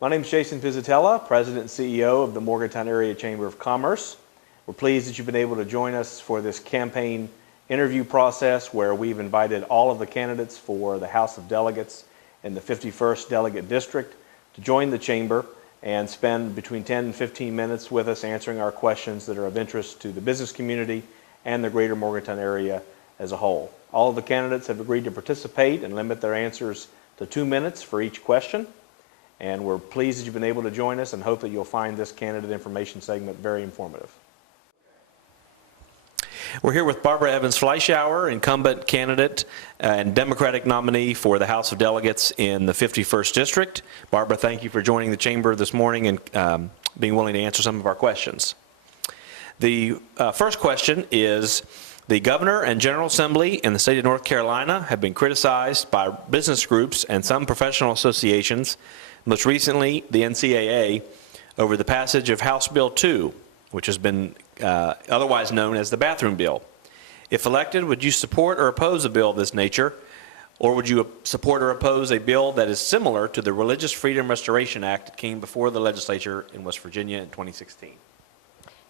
My name is Jason Pizatella, President and CEO of the Morgantown Area Chamber of Commerce. We're pleased that you've been able to join us for this campaign interview process where we've invited all of the candidates for the House of Delegates in the 51st Delegate District to join the Chamber and spend between 10 and 15 minutes with us answering our questions that are of interest to the business community and the greater Morgantown area as a whole. All of the candidates have agreed to participate and limit their answers to 2 minutes for each question. And we're pleased that you've been able to join us and hope that you'll find this candidate information segment very informative. We're here with Barbara Evans Fleischauer, incumbent candidate and Democratic nominee for the House of Delegates in the 51st District. Barbara, thank you for joining the Chamber this morning and being willing to answer some of our questions. The first question is, the Governor and General Assembly in the state of North Carolina have been criticized by business groups and some professional associations, most recently the NCAA, over the passage of House Bill 2, which has been otherwise known as the bathroom bill. If elected, would you support or oppose a bill of this nature, or would you support or oppose a bill that is similar to the Religious Freedom Restoration Act that came before the legislature in West Virginia in 2016?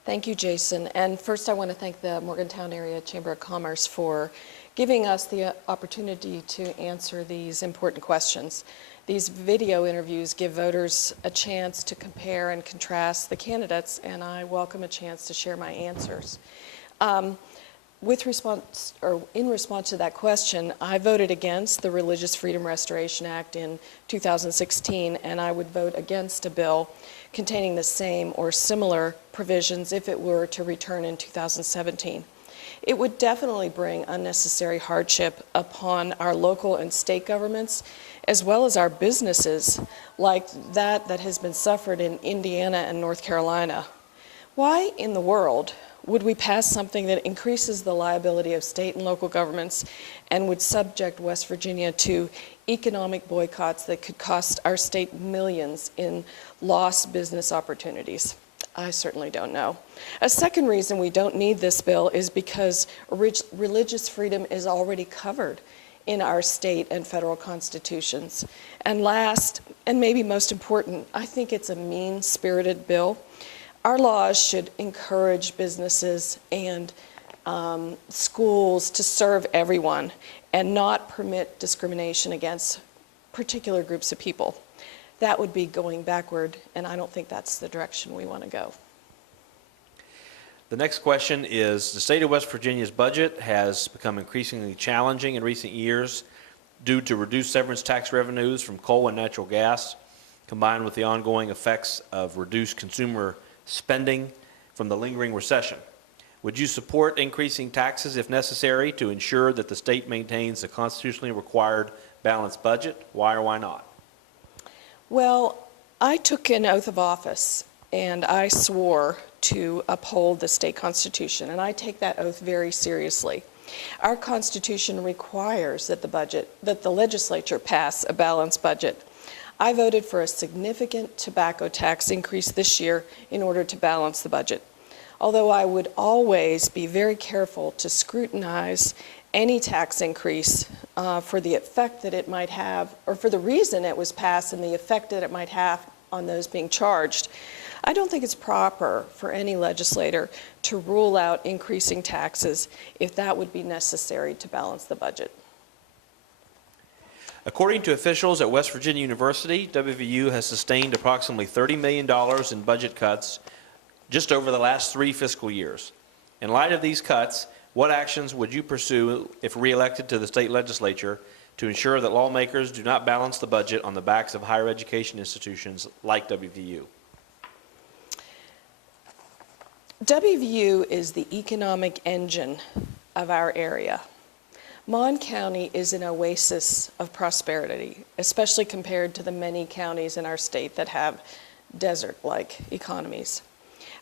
Thank you, Jason. And first, I want to thank the Morgantown Area Chamber of Commerce for giving us the opportunity to answer these important questions. These video interviews give voters a chance to compare and contrast the candidates, and I welcome a chance to share my answers. In response to that question, I voted against the Religious Freedom Restoration Act in 2016, and I would vote against a bill containing the same or similar provisions if it were to return in 2017. It would definitely bring unnecessary hardship upon our local and state governments, as well as our businesses, like that has been suffered in Indiana and North Carolina. Why in the world would we pass something that increases the liability of state and local governments and would subject West Virginia to economic boycotts that could cost our state millions in lost business opportunities? I certainly don't know. A second reason we don't need this bill is because religious freedom is already covered in our state and federal constitutions. And last, and maybe most important, I think it's a mean-spirited bill. Our laws should encourage businesses and schools to serve everyone and not permit discrimination against particular groups of people. That would be going backward, and I don't think that's the direction we want to go. The next question is, the state of West Virginia's budget has become increasingly challenging in recent years due to reduced severance tax revenues from coal and natural gas, combined with the ongoing effects of reduced consumer spending from the lingering recession. Would you support increasing taxes if necessary to ensure that the state maintains a constitutionally required balanced budget? Why or why not? Well, I took an oath of office and I swore to uphold the state constitution, and I take that oath very seriously. Our constitution requires that the legislature pass a balanced budget. I voted for a significant tobacco tax increase this year in order to balance the budget, although I would always be very careful to scrutinize any tax increase for the effect that it might have, or for the reason it was passed and the effect that it might have on those being charged. I don't think it's proper for any legislator to rule out increasing taxes if that would be necessary to balance the budget. According to officials at West Virginia University, WVU has sustained approximately $30 million in budget cuts just over the last 3 fiscal years. In light of these cuts, what actions would you pursue if reelected to the state legislature to ensure that lawmakers do not balance the budget on the backs of higher education institutions like WVU? WVU is the economic engine of our area. Mon County is an oasis of prosperity, especially compared to the many counties in our state that have desert-like economies.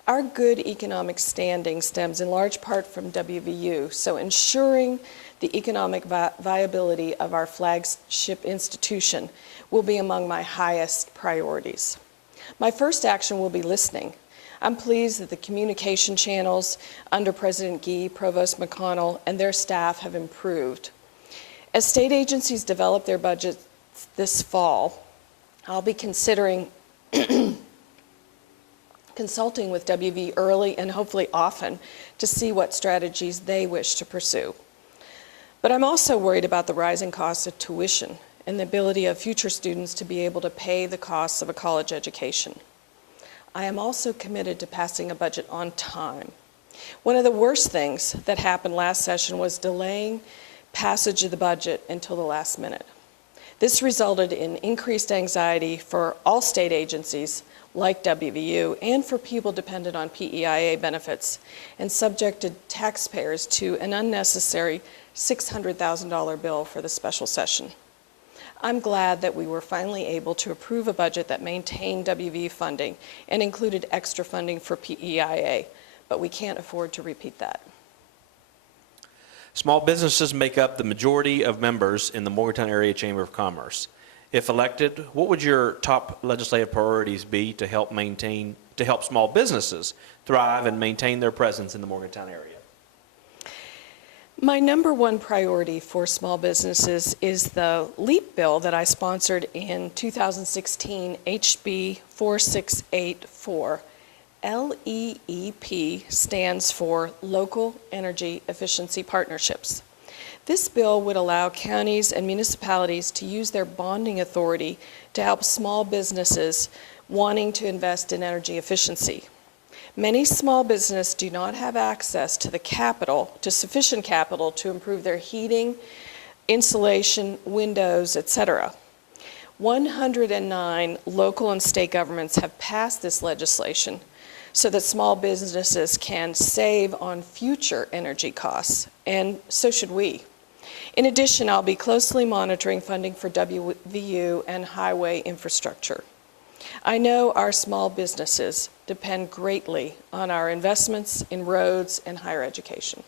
Our good economic standing stems in large part from WVU, so ensuring the economic viability of our flagship institution will be among my highest priorities. My first action will be listening. I'm pleased that the communication channels under President Gee, Provost McConnell, and their staff have improved. As state agencies develop their budgets this fall, I'll be considering consulting with WV early and hopefully often to see what strategies they wish to pursue. But I'm also worried about the rising costs of tuition and the ability of future students to be able to pay the costs of a college education. I am also committed to passing a budget on time. One of the worst things that happened last session was delaying passage of the budget until the last minute. This resulted in increased anxiety for all state agencies like WVU and for people dependent on PEIA benefits, and subjected taxpayers to an unnecessary $600,000 bill for the special session. I'm glad that we were finally able to approve a budget that maintained WV funding and included extra funding for PEIA, but we can't afford to repeat that. Small businesses make up the majority of members in the Morgantown Area Chamber of Commerce. If elected, what would your top legislative priorities be to help small businesses thrive and maintain their presence in the Morgantown area? My number one priority for small businesses is the LEAP bill that I sponsored in 2016, HB 4684. LEEP stands for Local Energy Efficiency Partnerships. This bill would allow counties and municipalities to use their bonding authority to help small businesses wanting to invest in energy efficiency. Many small businesses do not have access to sufficient capital to improve their heating, insulation, windows, etc. 109 local and state governments have passed this legislation so that small businesses can save on future energy costs, and so should we. In addition, I'll be closely monitoring funding for WVU and highway infrastructure. I know our small businesses depend greatly on our investments in roads and higher education.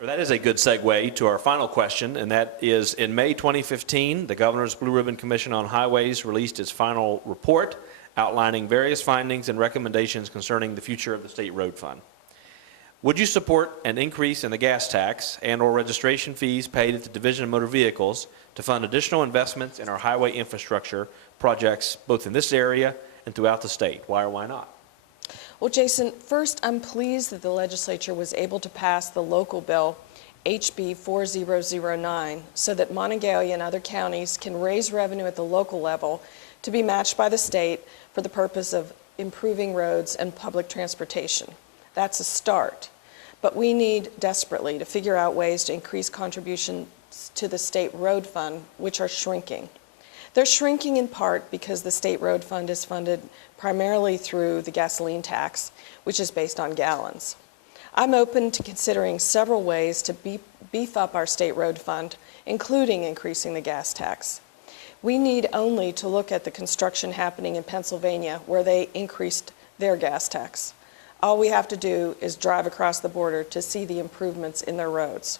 That is a good segue to our final question, and that is, in May 2015, the Governor's Blue Ribbon Commission on Highways released its final report outlining various findings and recommendations concerning the future of the State Road Fund. Would you support an increase in the gas tax and/or registration fees paid at the Division of Motor Vehicles to fund additional investments in our highway infrastructure projects both in this area and throughout the state? Why or why not? Well, Jason, first, I'm pleased that the legislature was able to pass the local bill, HB 4009, so that Monongalia and other counties can raise revenue at the local level to be matched by the state for the purpose of improving roads and public transportation. That's a start. But we need desperately to figure out ways to increase contributions to the state road fund, which are shrinking. They're shrinking in part because the state road fund is funded primarily through the gasoline tax, which is based on gallons. I'm open to considering several ways to beef up our state road fund, including increasing the gas tax. We need only to look at the construction happening in Pennsylvania, where they increased their gas tax. All we have to do is drive across the border to see the improvements in their roads.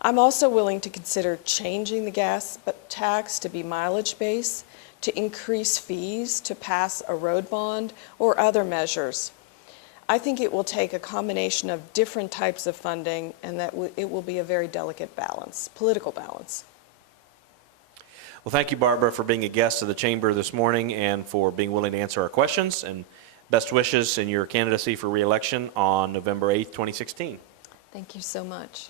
I'm also willing to consider changing the gas tax to be mileage-based, to increase fees, to pass a road bond, or other measures. I think it will take a combination of different types of funding, and that it will be a very delicate balance, political balance. Well, thank you, Barbara, for being a guest of the Chamber this morning and for being willing to answer our questions. And best wishes in your candidacy for re-election on November 8th, 2016. Thank you so much.